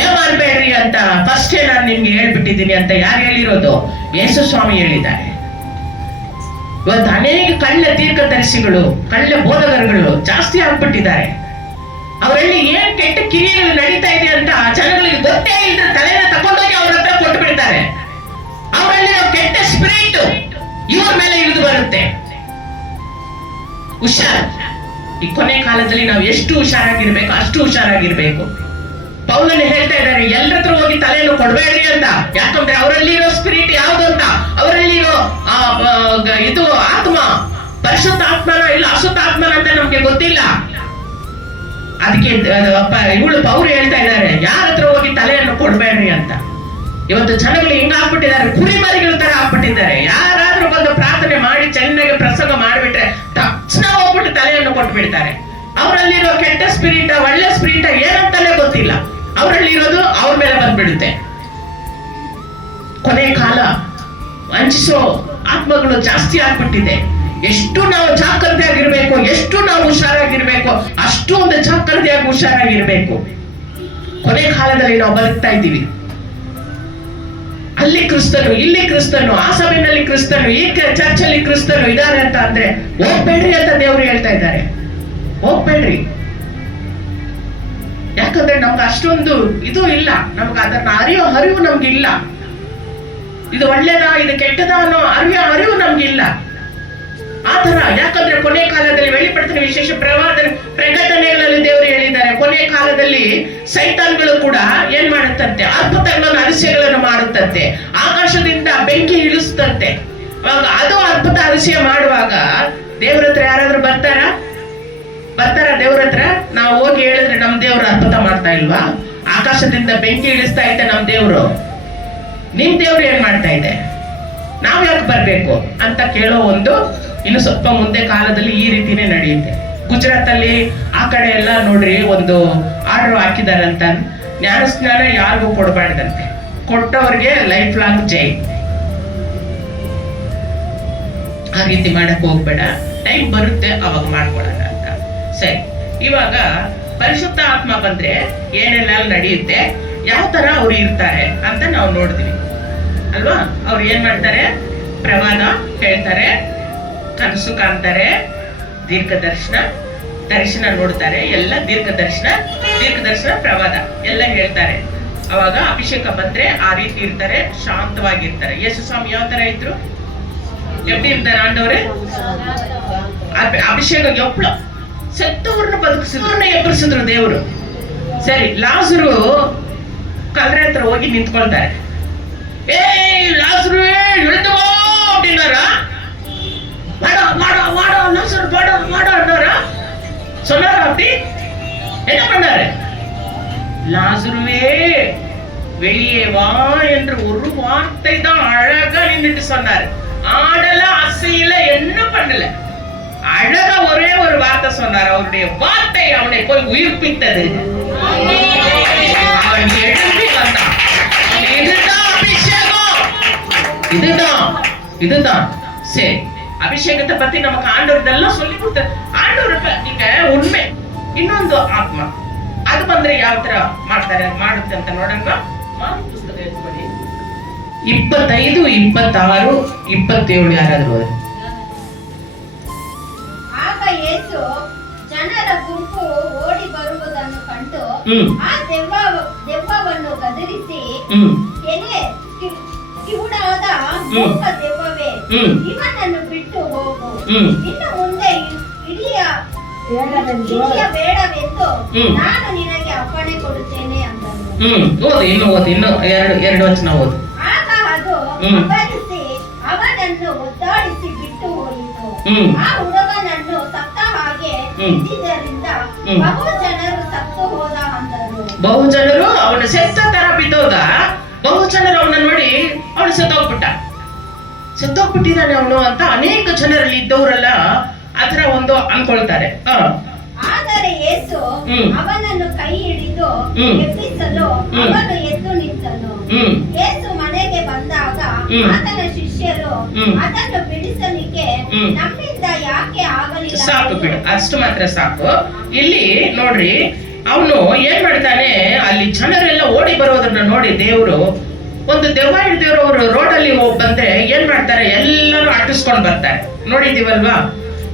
ಏನ್ ಮಾಡ್ಬೇಡ್ರಿ ಅಂತ ಫಸ್ಟೇ ನಾನು ನಿಮ್ಗೆ ಹೇಳ್ಬಿಟ್ಟಿದ್ದೀನಿ ಅಂತ ಯಾರು ಹೇಳಿರೋದು? ಯೇಸು ಸ್ವಾಮಿ ಹೇಳಿದ್ದಾರೆ. ಇವತ್ತು ಅನೇಕ ಕಳ್ಳ ದೀರ್ಘದರ್ಶಿಗಳು, ಕಳ್ಳ ಬೋಧಕರುಗಳು ಜಾಸ್ತಿ ಆಗ್ಬಿಟ್ಟಿದ್ದಾರೆ. ಅವರಲ್ಲಿ ಏನ್ ಕೆಟ್ಟ ಕಿರಿಯಗಳು ನಡೀತಾ ಇದೆ ಅಂತ ಜನಗಳಿಗೆ ಗೊತ್ತೇ ಇಲ್ಲದ ತಲೆನ ತಗೊಂಡೋಗಿ ಅವ್ರ ಹತ್ರ ಕೊಟ್ಟು ಬಿಡ್ತಾರೆ. ಅವರಲ್ಲಿ ಕೆಟ್ಟ ಸ್ಪಿರಿಟ್ ಇವ್ರ ಮೇಲೆ ಇಳಿದು ಬರುತ್ತೆ. ಹುಷಾರ್. ಈ ಕೊನೆ ಕಾಲದಲ್ಲಿ ನಾವು ಎಷ್ಟು ಹುಷಾರಾಗಿರ್ಬೇಕು ಅಷ್ಟು ಹುಷಾರಾಗಿರ್ಬೇಕು. ಪೌಲನು ಹೇಳ್ತಾ ಇದ್ದಾರೆ, ಎಲ್ಲರ ಹತ್ರ ಹೋಗಿ ತಲೆಯನ್ನು ಕೊಡ್ಬೇಡ್ರಿ ಅಂತ. ಯಾಕಂದ್ರೆ ಅವರಲ್ಲಿರೋ ಸ್ಪಿರಿಟ್ ಯಾವ್ದು ಅಂತ, ಅವರಲ್ಲಿರೋ ಇದು ಆತ್ಮ ಪರಿಶುದ್ಧ ಆತ್ಮನ ಇಲ್ಲ ಅಶುದ್ಧ ಆತ್ಮನ ಅಂತ ನಮ್ಗೆ ಗೊತ್ತಿಲ್ಲ. ಅದಕ್ಕೆ ಇವಳು ಪೌರು ಹೇಳ್ತಾ ಇದ್ದಾರೆ, ಯಾರ ಹತ್ರ ಹೋಗಿ ತಲೆಯನ್ನು ಕೊಡ್ಬೇಡ್ರಿ ಅಂತ. ಇವತ್ತು ಜನಗಳು ಹಿಂಗಾಗ್ಬಿಟ್ಟಿದ್ದಾರೆ, ಕುರಿಮರಿಗಳ ತರ ಆಗ್ಬಿಟ್ಟಿದ್ದಾರೆ. ಯಾರಾದ್ರೂ ಬಂದು ಪ್ರಾರ್ಥನೆ ಮಾಡಿ ಚೆನ್ನಾಗಿ ಪ್ರಸಂಗ ಮಾಡಿಬಿಟ್ರೆ ತಕ್ಷಣ ಹೋಗ್ಬಿಟ್ಟು ತಲೆಯನ್ನು ಕೊಟ್ಬಿಡ್ತಾರೆ. ಅವರಲ್ಲಿರೋ ಕೆಟ್ಟ ಸ್ಪಿರಿಟ್ ಒಳ್ಳೆ ಸ್ಪಿರಿಟ್ ಏನಂತಲೇ ಗೊತ್ತಿಲ್ಲ. ಅವರಲ್ಲಿರೋದು ಅವ್ರ ಮೇಲೆ ಬಂದ್ಬಿಡುತ್ತೆ. ಕೊನೆ ಕಾಲ ವಂಚಿಸೋ ಆತ್ಮಗಳು ಜಾಸ್ತಿ ಆಗ್ಬಿಟ್ಟಿದೆ. ಎಷ್ಟು ನಾವು ಜಾಗ್ರತೆಯಾಗಿರ್ಬೇಕು, ಎಷ್ಟು ನಾವು ಹುಷಾರಾಗಿರ್ಬೇಕು, ಅಷ್ಟು ಒಂದು ಜಾಗ್ರತೆಯಾಗಿ ಹುಷಾರಾಗಿರ್ಬೇಕು. ಕೊನೆ ಕಾಲದಲ್ಲಿ ನಾವು ಬದುಕ್ತಾ ಇದ್ದೀವಿ. ಅಲ್ಲಿ ಕ್ರಿಸ್ತನು, ಇಲ್ಲಿ ಕ್ರಿಸ್ತನು, ಆ ಸಭೆಯಲ್ಲಿ ಕ್ರಿಸ್ತನು, ಈ ಚರ್ಚಲ್ಲಿ ಕ್ರಿಸ್ತನು ಇದಾರೆ ಅಂತ ಅಂದ್ರೆ ಹೋಗ್ಬೇಡ್ರಿ ಅಂತ ದೇವರು ಹೇಳ್ತಾ ಇದ್ದಾರೆ. ಹೋಗ್ಬೇಡ್ರಿ. ಯಾಕಂದ್ರೆ ನಮ್ಗೆ ಅಷ್ಟೊಂದು ಇದು ಇಲ್ಲ, ನಮ್ಗೆ ಅದನ್ನ ಅರಿವು ನಮ್ಗಿಲ್ಲ. ಇದು ಒಳ್ಳೇದಾ ಇದು ಕೆಟ್ಟದಾ ಅನ್ನೋ ಅರಿವು ನಮ್ಗಿಲ್ಲ. ಆತರ ಯಾಕಂದ್ರೆ ಕೊನೆ ಕಾಲದಲ್ಲಿ வெளிப்படுத்தின ವಿಶೇಷ ಪ್ರಕಟಣೆಗಳಲ್ಲಿ ದೇವರು ಹೇಳಿದ್ದಾರೆ, ಕೊನೆ ಕಾಲದಲ್ಲಿ ಸೈತಾನ್ಗಳು ಕೂಡ ಏನ್ ಮಾಡುತ್ತಂತೆ, ಅದ್ಭುತಗಳನ್ನು ಅರಿಸೆಗಳನ್ನು ಮಾಡುತ್ತಂತೆ, ಆಕಾಶದಿಂದ ಬೆಂಕಿ ಇಳಿಸ್ತಂತೆ. ಅವಾಗ ಅದು ಅದ್ಭುತ ಅರಿಸೆ ಮಾಡುವಾಗ ದೇವ್ರ ಹತ್ರ ಯಾರಾದ್ರೂ ಬರ್ತಾರ ದೇವ್ರ ಹತ್ರ? ನಾವು ಹೋಗಿ ಹೇಳಿದ್ರೆ ನಮ್ ದೇವ್ರು ಅದ್ಭುತ ಮಾಡ್ತಾ ಇಲ್ವಾ? ಆಕಾಶದಿಂದ ಬೆಂಕಿ ಇಳಿಸ್ತಾ ಇದ್ದೆ ನಮ್ ದೇವ್ರು, ನಿಮ್ ದೇವ್ರು ಏನ್ ಮಾಡ್ತಾ ಇದೆ, ನಾವ್ ಯಾಕೆ ಬರ್ಬೇಕು ಅಂತ ಕೇಳೋ ಒಂದು ಇನ್ನು ಸ್ವಲ್ಪ ಮುಂದೆ ಕಾಲದಲ್ಲಿ ಈ ರೀತಿನೇ ನಡೆಯುತ್ತೆ. ಗುಜರಾತ್ ಅಲ್ಲಿ ಆ ಕಡೆ ಎಲ್ಲ ನೋಡ್ರಿ ಒಂದು ಆರ್ಡರ್ ಹಾಕಿದಾರಂತ, ಜ್ಞಾನ ಯಾರಿಗೂ ಕೊಡಬಾರ್ದಂತೆ, ಕೊಟ್ಟವ್ರಿಗೆ ಲೈಫ್ ಲಾಂಗ್ ಜೈಲ್. ಆ ರೀತಿ ಮಾಡಕ್ ಹೋಗ್ಬೇಡ, ಟೈಮ್ ಬರುತ್ತೆ ಅವಾಗ ಮಾಡ್ಕೊಡೋಣ ಅಂತ. ಸರಿ, ಇವಾಗ ಪರಿಶುದ್ಧ ಆತ್ಮ ಬಂದ್ರೆ ಏನೆಲ್ಲ ನಡೆಯುತ್ತೆ, ಯಾವ ತರ ಅವ್ರು ಇರ್ತಾರೆ ಅಂತ ನಾವು ನೋಡ್ತೀವಿ ಅಲ್ವಾ? ಅವ್ರು ಏನ್ ಮಾಡ್ತಾರೆ? ಪ್ರವಾದ ಹೇಳ್ತಾರೆ, ಕನಸು ಕಾಣ್ತಾರೆ, ದರ್ಶನ ನೋಡ್ತಾರೆ, ಎಲ್ಲ ದೀರ್ಘದರ್ಶನ ಪ್ರವಾದ ಎಲ್ಲ ಹೇಳ್ತಾರೆ. ಅವಾಗ ಅಭಿಷೇಕ ಬಂದ್ರೆ ಆ ರೀತಿ ಇರ್ತಾರೆ, ಶಾಂತವಾಗಿರ್ತಾರೆ. ಯೇಸು ಸ್ವಾಮಿ ಯಾವ ತರ ಇದ್ರು, ಎಪ್ಪಡಿ ಇರ್ತಾರೆ ಆಂಡವ್ರೆ? ಅಭಿಷೇಕ ಎಪ್ಪಳು ಸತ್ತವ್ರನ್ನ ಬದುಕಿಸಿದ್ರು, ಎಬ್ಬರಿಸಿದ್ರು ದೇವರು. ಸರಿ, ಲಾಜರು ಕಲ್ರೆ ಹತ್ರ ಹೋಗಿ ನಿಂತ್ಕೊಳ್ತಾರೆ. ಲಾಜರು ಇಳಿದು அப்படின்னாரா? வாடா லாசர் வாடா அண்ணாரா சொன்னாரா? அப்படி என்ன பண்ணாரு? லாசருவே வெளியே வா என்று ஒரு வார்த்தை தான் அழகா நின்னுட்டு சொன்னாரு. ஆடல அசையில என்ன பண்ணல, அழகா ஒரே ஒரு வார்த்தை சொன்னார். அவருடைய வார்த்தை அவனை போய் உயிர்ப்பித்தது. அவன் எழுப்பி வந்தான். இதுதான் அபிஷேகம், இதுதான். சரி, ಅಭಿಷೇಕತೆ ಪತ್ತಿ ನಮಗೆ ಆಂಡವ್ರದೆಲ್ಲ சொல்லி ಕೊಡ್ತಾರೆ. ಆಂಡವ್ರ ಈಗ ಉಣ್ಮೆ ಇನ್ನೊಂದು ಆತ್ಮ ಅದು ಬಂದ್ರೆ ಯಾವ ತರ ಮಾಡುತ್ತೆ ಅಂತ ನೋಡೋಣ. ಪುಸ್ತಕ ಎತ್ಕೊಳ್ಳಿ. 25, 26, 27 ಯಾರಾದ್ರೂ. ಆಗ ಯೇಸು ಜನರ ಗುಂಪು ಓಡಿ ಬರುವುದನ್ನು ಕಂಡು ಆ ದೆವ್ವವನ್ನು ಗದರಿಸಿ, ಕಿವುಡಾದ ಮೂಕ ದೆವ್ವವೇ, ಇವನನ್ನು ಬಿಟ್ಟು ಹೋಗು, ಇನ್ನು ಮುಂದೆ ಬೇಡವೆಂದು ನಾನು ನಿನಗೆ ಅಪ್ಪಣೆ ಕೊಡುತ್ತೇನೆ ಅಂದನು. ಇನ್ನು ಎರಡು ವಚನ ಓದು. ಆಗ ಅದು ಅಬ್ಬರಿಸಿ ಅವನನ್ನು ಒದ್ದಾಡಿಸಿ ಬಿಟ್ಟು ಹೋಯಿತು. ಆ ಹುಡುಗನನ್ನು ಸತ್ತ ಹಾಗೆ ಇದ್ದಿದ್ದರಿಂದ ಬಹು ಜನರು ಸತ್ತು ಹೋದ ಅಂದರು. ಬಹು ಜನರು ಅವನ ಸತ್ತ ತರ ಬಿದ್ದೋದ. ಬಹು ಜನರು ಅವನ ನೋಡಿ ಅವನು ಸತ್ತೋಗ್ಬಿಟ್ಟಿದ್ದಾನೆ ಅವನು ಅಂತ ಅನೇಕ ಜನರಲ್ಲಿ ಇದ್ದವರೆಲ್ಲ ಆತರ ಒಂದು ಅನ್ಕೊಳ್ತಾರೆ. ಆದರೆ ಆದರೆ ಯೇಸು ಅವನನ್ನು ಕೈ ಹಿಡಿದು ಎಬ್ಬಿಸಲು ಅವನು ಎದ್ದು ನಿಂತನು. ಯೇಸು ಮನೆಗೆ ಬಂದಾಗ ಆತನ ಶಿಷ್ಯರು ಅದನ್ನು ಬಿಡಿಸಲಿಕ್ಕೆ ನಮ್ಮಿಂದ ಯಾಕೆ ಆಗಲಿಲ್ಲ. ಸಾಕು ಬಿಡು, ಅಷ್ಟು ಮಾತ್ರ ಸಾಕು. ಇಲ್ಲಿ ನೋಡ್ರಿ, ಅವನು ಏನ್ ಮಾಡ್ತಾನೆ, ಅಲ್ಲಿ ಜನರೆಲ್ಲ ಓಡಿ ಬರೋದನ್ನ ನೋಡಿ ದೇವರು, ಒಂದು ದೆವ್ವ ಹಿಡಿದಿರೋರು ರೋಡಲ್ಲಿ ಬಂದ್ರೆ ಏನ್ ಮಾಡ್ತಾರೆ, ಎಲ್ಲರೂ ಅಟ್ಟಿಸ್ಕೊಂಡ್ ಬರ್ತಾರೆ. ನೋಡಿದೀವಲ್ವಾ,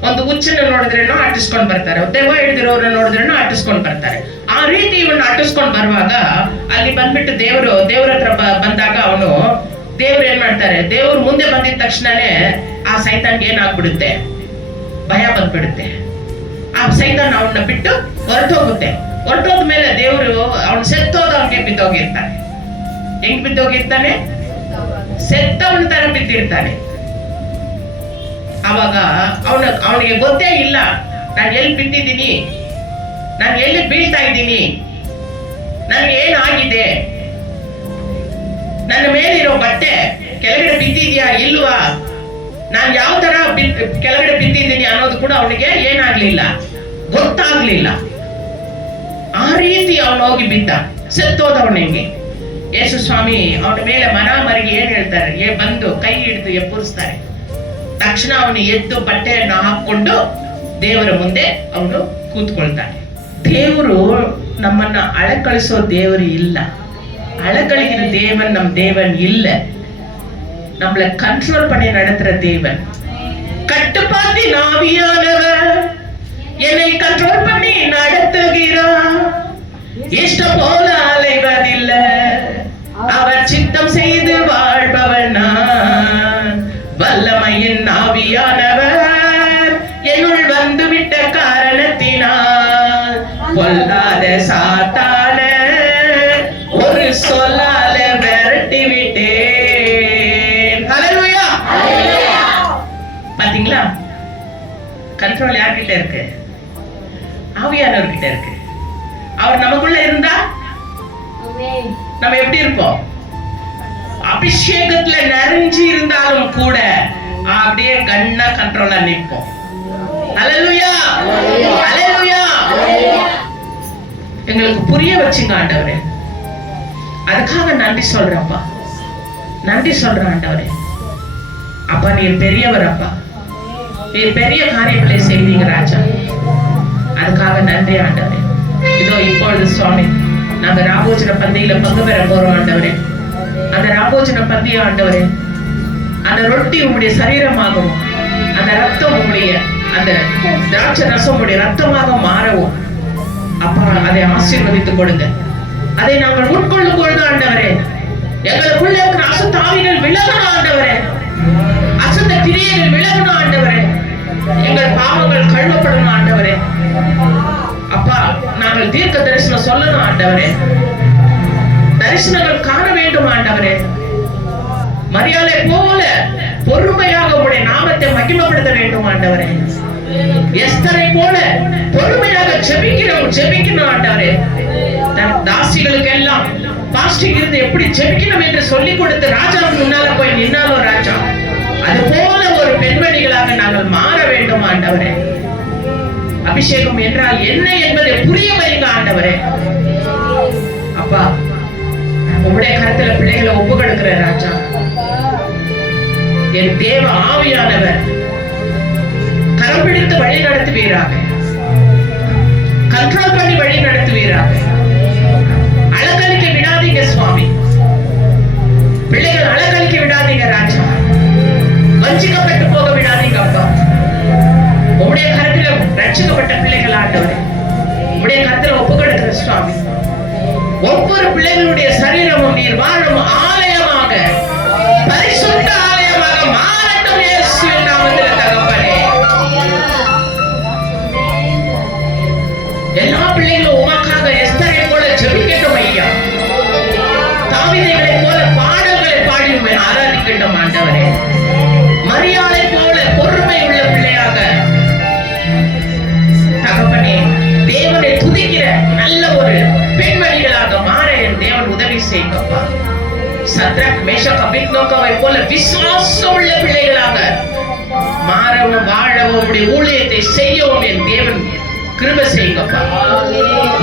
ಒಂದು ಹುಚ್ಚನ್ನ ನೋಡಿದ್ರೇನೋ ಅಟ್ಟಿಸ್ಕೊಂಡ್ ಬರ್ತಾರೆ, ದೆವ್ವ ಹಿಡಿದಿರೋರನ್ನ ನೋಡಿದ್ರೇನೋ ಅಟ್ಟಿಸ್ಕೊಂಡ್ ಬರ್ತಾರೆ. ಆ ರೀತಿ ಇವನ್ನ ಅಟ್ಟಿಸ್ಕೊಂಡ್ ಬರುವಾಗ ಅಲ್ಲಿ ಬಂದ್ಬಿಟ್ಟು ದೇವ್ರ ಹತ್ರ ಬಂದಾಗ ಅವನು ದೇವ್ರು ಏನ್ ಮಾಡ್ತಾರೆ, ದೇವ್ರು ಮುಂದೆ ಬಂದಿದ ತಕ್ಷಣನೇ ಆ ಸೈತಾನ್ಗೆ ಏನಾಗ್ಬಿಡುತ್ತೆ, ಭಯ ಬಂದ್ಬಿಡುತ್ತೆ. ಆ ಸೈತಾನ್ ಅವನ್ನ ಬಿಟ್ಟು ಹೊರಟೋಗುತ್ತೆ. ಹೊರಟೋದ್ಮೇಲೆ ದೇವರು ಅವನು ಸೆತ್ತೋದವನ್ಗೆ ಬಿದ್ದೋಗಿರ್ತಾನೆ. ಹೆಂಗ್ ಬಿದ್ದೋಗಿರ್ತಾನೆ, ಸೆತ್ತವನ ತರ ಬಿದ್ದಿರ್ತಾನೆ. ಅವಾಗ ಅವನಿಗೆ ಗೊತ್ತೇ ಇಲ್ಲ, ನಾನು ಎಲ್ಲಿ ಬಿದ್ದಿದ್ದೀನಿ, ನಾನು ಎಲ್ಲಿ ಬೀಳ್ತಾ ಇದ್ದೀನಿ, ನನ್ಗೆ ಏನಾಗಿದೆ, ನನ್ನ ಮೇಲಿರೋ ಬಟ್ಟೆ ಕೆಳಗಡೆ ಬಿದ್ದಿದ್ಯಾ ಇಲ್ವಾ, ನಾನು ಯಾವ ತರ ಕೆಳಗಡೆ ಬಿದ್ದಿದ್ದೀನಿ ಅನ್ನೋದು ಕೂಡ ಅವನಿಗೆ ಏನಾಗ್ಲಿಲ್ಲ, ಗೊತ್ತಾಗ್ಲಿಲ್ಲ. ಆ ರೀತಿ ಅವನು ಹೋಗಿ ಬಿದ್ದ, ಸೆತ್ತೋದವನಿಗೆ. ಯೇಸು ಸ್ವಾಮಿ ಅವನ ಮೇಲೆ ಮರಿಗೆ ಏನ್ ಹೇಳ್ತಾರೆ, ಬಂದು ಕೈ ಹಿಡಿದು ಎಬ್ಬರಿಸ್ತಾರೆ. ತಕ್ಷಣ ಅವನು ಎದ್ದು ಬಟ್ಟೆಯನ್ನು ಹಾಕೊಂಡು ದೇವರ ಮುಂದೆ ಅವನು ಕೂತ್ಕೊಳ್ತಾನೆ. ದೇವರು ನಮ್ಮನ್ನ ಅಳಕಳಿಸೋ ದೇವರು ಇಲ್ಲ, அழகழிகிற தேவன் நம் தேவன் இல்ல. நம்மளை கண்ட்ரோல் பண்ணி நடத்துற தேவன், கட்டுப்பாட்டின் ஆவியானவர் என்னை கண்ட்ரோல் பண்ணி நடத்துகிறார். இஷ்டம் போல அலைவதில்லை, அவர் சித்தம் செய்து வாழ்பவர் நான். வல்லமையின் ஆவியானவர் என்னுள் வந்துவிட்ட காரணத்தினால் பொல்லாத சாத்தான ஒரு சொல்லால விரட்டி விட்டேன். ஹல்லேலூயா. பாத்தீங்களா, கண்ட்ரோல் யார்கிட்ட இருக்கு? ஆவியானவர் கிட்ட இருக்கு. அவர் நமக்குள்ள இருந்தா நம்ம எப்படி இருப்போம்? அபிஷேகத்துல நிறைஞ்சி இருந்தாலும் கூட அப்படியே கண்ணா கண்ட்ரோலா நிற்போம். ஹல்லேலூயா, ஹல்லேலூயா. எங்களுக்கு புரிய வச்சுங்க ஆண்டவரே, அதுக்காக நன்றி சொல்றப்பா, நன்றி சொல்றேன் ஆண்டவரே. அப்பா நீர் பெரியவர், அப்பா நீர் பெரிய காரியங்களை செய்தீங்க ராஜா, அதுக்காக நன்றி ஆண்டவரே. இதோ இப்பொழுது சுவாமி நாங்க ராபோஜன பந்தியில பங்கு பெற போறோம் ஆண்டவரே. அந்த ராபோஜன பந்திய ஆண்டவரே, அந்த ரொட்டி உங்களுடைய சரீரமாகவும் அந்த ரத்தம் உங்களுடைய அந்த திராட்சை ரசம் உங்களுடைய ரத்தமாக மாறவும் அப்பா அதை ஆசீர்வதித்துக் கொடுங்க. அதை நாங்கள் உட்கொள்ளும் பொழுது ஆண்டவரே, எங்களுக்குள்ள இருக்கிற அசுத்த ஆவிகள் விலகணும் ஆண்டவரே, அசுத்த கிரியைகள் விலகணும் ஆண்டவரே, எங்கள் பாவங்கள் கழுவப்படணும் ஆண்டவரே. அப்பா நாங்கள் தீர்க்க தரிசனம் சொல்லணும் ஆண்டவரே, தரிசனங்கள் காண வேண்டும் ஆண்டவரே. மரியாதை போல பொறுமையாக உங்களுடைய நாமத்தை மகிமைப்படுத்த வேண்டும் ஆண்டவரே. எஸ்தரை போல பொறுமையாக ஜெபிக்கணும் ஆண்டவரே. தாசிகளுக்கு எல்லாம் பாஸ்டிங் இருந்து எப்படி ஜெபிக்கணும் என்று சொல்லிக் கொடுத்து ராஜாவுக்கு முன்னால போய் நின்னாலோ ராஜா, அது போல ஒரு பெண்மணிகளாக நாங்கள் மாற வேண்டும் ஆண்டவரே. அபிஷேகம் என்றால் என்ன என்பதை புரிய வைங்க ஆண்டவரே. அப்பா உங்களுடைய கருத்துல பிள்ளைகளை ஒப்பு கொடுக்கிற ராஜா, என் தேவ ஆவியானவர் கரம் பிடித்து வழி நடத்துவீராக, கண்ட்ரோல் பண்ணி வழி நடத்துவீராக. அலக்கழிக்க விடாதீங்க சுவாமி, பிள்ளைகள் அலக்கழிக்க விடாதீங்க ராஜா, வஞ்சிக்கப்பட்டு போக விடாதீங்க அப்பா. உங்களுடைய கருத்துல ரட்சிக்கப்பட்ட பிள்ளைகள் ஆண்டவரே, உங்களுடைய கருத்துல ஒப்பு கொடுக்கிற சுவாமி, ஒவ்வொரு பிள்ளைகளுடைய சரீரமும் நீர் வாழும் ஆலயமாக, பரிசுத்த ஆலயமாக மாறட்டும் இயேசுவின் நாமத்தில் தகப்பனே. எல்லா பிள்ளைகளும் உமக்காக எஸ்தரை போல ஜெபிக்கட்டும் ஐயா, தாவீதை போல பாடல்களை பாடி ஆராதிக்கட்டும் ஆண்டவரே. மரியாதை போல பொறுமை உள்ள பிள்ளையாக தகப்பனே, தேவனை துதிக்கிற நல்ல ஒரு பெண்மணிகளாக மாற என் தேவன் உதவி செய்யுங்கப்பா. சத்ரக் மேஷக் அபித்நோகவை போல விசுவாசம் உள்ள பிள்ளைகளாக மாறவும் வாழவும் உடைய ஊழியத்தை செய்யவும் என் தேவன் கிருபை செய்யுங்கப்பா.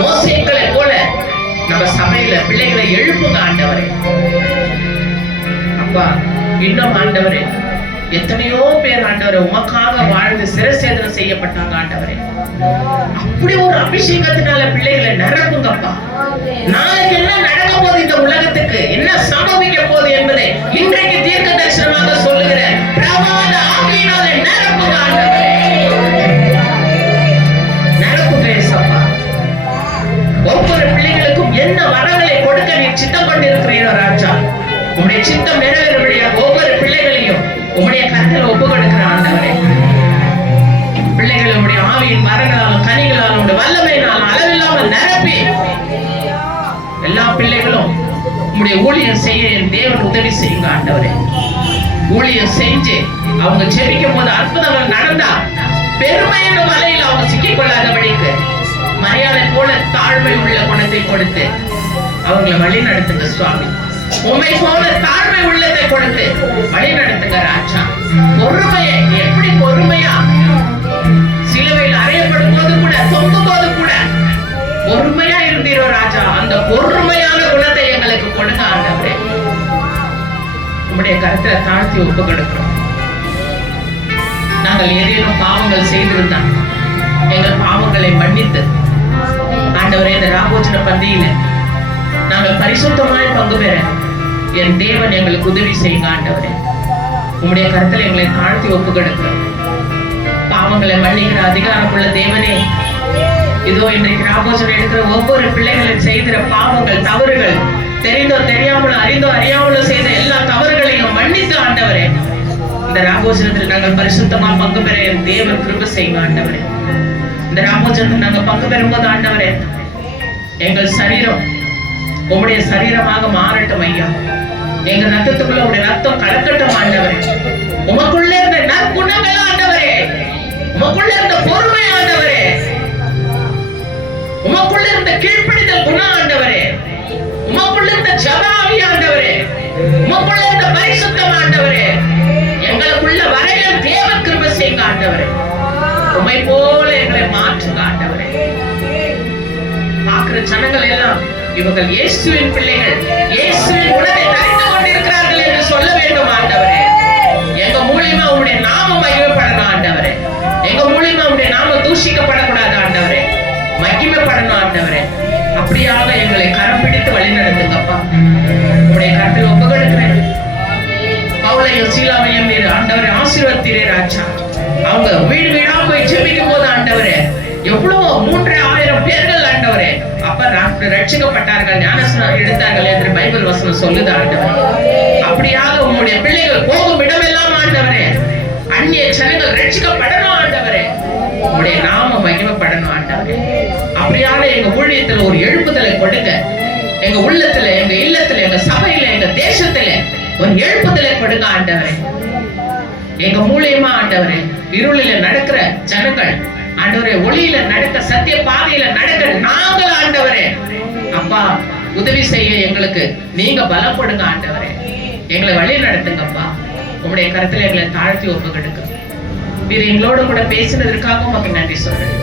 மோசேக்களை போல நம்ம சபையில பிள்ளைகளை எழுப்புங்க ஆண்டவரே. அப்பா இன்னும் ஆண்டவரே எத்தனையோ பேர் ஆண்டவரே உமக்காக வாழ்ந்து சிரசேதனம் செய்யப்பட்டாங்க ஆண்டவரே. அப்படி ஒரு அபிஷேகத்தினால பிள்ளைகளை நிரப்புங்கப்பா. நாளைக்கு என்ன நடக்க போகுது, இந்த உலகத்துக்கு என்ன சம்பவிக்க போகுது என்பதை இன்றைக்கு தீர்க்க தரிசனமாக சொல்லுகிற பிரபாத ஆவியினால நிரப்புங்க ஆண்டவரே. நிரப்புங்க ஏசப்பா. ஒவ்வொரு பிள்ளைகளுக்கும் என்ன வரங்களை கொடுக்க நீ சித்தம் கொண்டிருக்கிறீரோ ராஜா, உம்முடைய சித்தம் நிறைவேறும்படியாக ஒவ்வொரு பிள்ளைகளையும் உம்முடைய கரத்தில் ஒப்பு கொடுக்கிற ஆண்டவரே. பிள்ளைகள் உம்முடைய ஆவியின் மரங்களாலும் கனிகளாலும் உம்முடைய வல்லமையினாலும் அளவில்லாமல் நிரப்பி எல்லா பிள்ளைகளும் உம்முடைய ஊழியம் செய்ய என் தேவன் உதவி செய்யுங்க ஆண்டவரே. ஊழியம் செஞ்சு அவங்க ஜெபிக்கும் போது அற்புதங்கள் நடந்தா பெருமையான வலையில் அவங்க சிக்கிக்கொள்ளாதபடிக்கு மரியாதை போல தாழ்மை உள்ள குணத்தை கொடுத்து அவங்களை வழி நடத்துங்க சுவாமி. உண்மை போல தாழ்மை உள்ளத்தை கொடுத்து வழி நடத்துங்க ராஜா. பொறுமையை எப்படி பொறுமையா சிலுவையில் அறையப்படும் போது கூட தொங்கும் போது கூட பொறுமையா இருந்தீரோ ராஜா, அந்த பொறுமையான குணத்தை எங்களுக்கு கொடுங்க ஆண்டவரே. உம்முடைய கருத்தை தாழ்த்தி ஒப்பு கொடுக்கிறோம். நாங்கள் ஏதேனும் பாவங்கள் செய்திருந்தா எங்கள் பாவங்களை மன்னித்து ஆண்டவரே இந்த ராபோஜன பந்தியில நாங்கள் பரிசுத்தமாய் பங்கு பெற என் தேவன் எங்களுக்கு உதவி செய்யுங்க ஆண்டவரே. உம்முடைய கருத்துல எங்களை தாழ்த்தி ஒப்பு கொடுக்கிறோம். பாவங்களை மன்னிக்கிற அதிகாரமுள்ள தேவனே, இதோ இன்றைக்கு ராபோஜனம் எடுக்கிற ஒவ்வொரு பிள்ளைகளும் செய்கிற பாவங்கள் தவறுகள் தெரிந்தோ தெரியாமலோ அறிந்தோ அறியாமலோ செய்த எல்லா தவறுகளையும் மன்னித்து ஆண்டவரே இந்த ராபோஜனத்தில் நாங்கள் பரிசுத்தமா பங்கு பெற என் தேவன் கிருபை செய்யுங்க ஆண்டவரே. இந்த ராபோஜனத்தில் நாங்கள் பங்கு பெறும்போது ஆண்டவரே எங்கள் சரீரம் உம்முடைய சரீரமாக மாறட்டும் ஐயா. எங்க ரத்தத்துக்குள்ள உடைய ரத்தம் கலக்கட்டும் ஆண்டவரே. உமக்குள்ள இருந்த நற்குணங்கள் ஆண்டவரே, உமக்குள்ள இருந்த பொறுமை ஆண்டவரே, உமக்குள்ள இருந்த கீழ்ப்படிதல் குணம் ஆண்டவரே, உமக்குள்ள இருந்த ஜபாவி ஆண்டவரே, உமக்குள்ள இருந்த பரிசுத்தம் ஆண்டவரே எங்களுக்குள்ள வரைய தேவ கிருபை செய்யுங்க ஆண்டவரே. உம்மை போல எங்களை மாற்றுங்க ஆண்டவரே. பார்க்கிற ஜனங்கள் எல்லாம் இவர்கள் இயேசுவின் பிள்ளைகள், இயேசுவின் குணத்தை தரித்து கொண்டிருக்கிறார்கள் என்று சொல்ல வேண்டும் ஆண்டவரே. எங்க மூலியமா உங்களுடைய நாமம் மகிமைப்படணும் ஆண்டவரே. எங்க மூலியமா உங்களுடைய நாமம் தூஷிக்கப்படக்கூடாது ஆண்டவரே, மகிமைப்படணும் ஆண்டவரே. அப்படியாக எங்களை கரம் பிடித்து வழி நடத்துங்கப்பா. உங்களுடைய கரத்தில் ஒப்பு கொடுக்கிறேன். பவுலையும் சீலாவையும் நீர் ஆண்டவரை ஆசீர்வதித்தீரே ராஜா. அவங்க வீடு வீடா போய் ஜெபிக்கும் போது ஆண்டவரே எவ்வளவு 3000 பேர்கள் ஆண்டவரே அப்ப ரட்சிக்கப்பட்டார்கள், ஞானஸ்நானம் எடுத்தார்கள் என்று பைபிள் வசனம் சொல்லுது ஆண்டவரே. அப்படியாக உங்களுடைய பிள்ளைகள் போகும் இடமெல்லாம் ஆண்டவரே அந்நிய ஜனங்கள் ரட்சிக்கப்படணும் ஆண்டவரே. உங்களுடைய நாமம் மகிமைப்படணும் ஆண்டவரே. அப்படியாக எங்க ஊழியத்துல ஒரு எழுப்புதலை கொடுங்க. எங்க உள்ளத்துல, எங்க இல்லத்துல, எங்க சபையில, எங்க தேசத்துல ஒரு எழுப்புதலை கொடுங்க ஆண்டவரே. எங்க மூலியமா ஆண்டவரே இருளில நடக்கிற ஜனங்கள் ஆண்டவரே ஒளியில நடக்க, சத்திய பாதையில நடக்க நாங்கள் ஆண்டவரே அப்பா உதவி செய்ய எங்களுக்கு நீங்க பலம் கொடுங்க ஆண்டவரே. எங்களை வழி நடத்துங்கப்பா. உங்களுடைய கருத்துல எங்களை தாழ்த்தி ஒப்பு கொடுக்கிறோம். இது எங்களோட கூட பேசினதற்காக உமக்கு நன்றி சொல்றேன்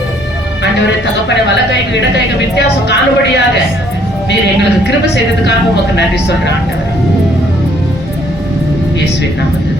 ஆண்டவரே. தகப்பனை வலக்கைக்கு இடக்கைக்கு வித்தியாசம் காணும்படியாக நீர் எங்களுக்கு கிருபை செய்ததுக்காக உமக்கு நன்றி சொல்றேன் ஆண்டவரே. இயேசுவின் நாமத்தில்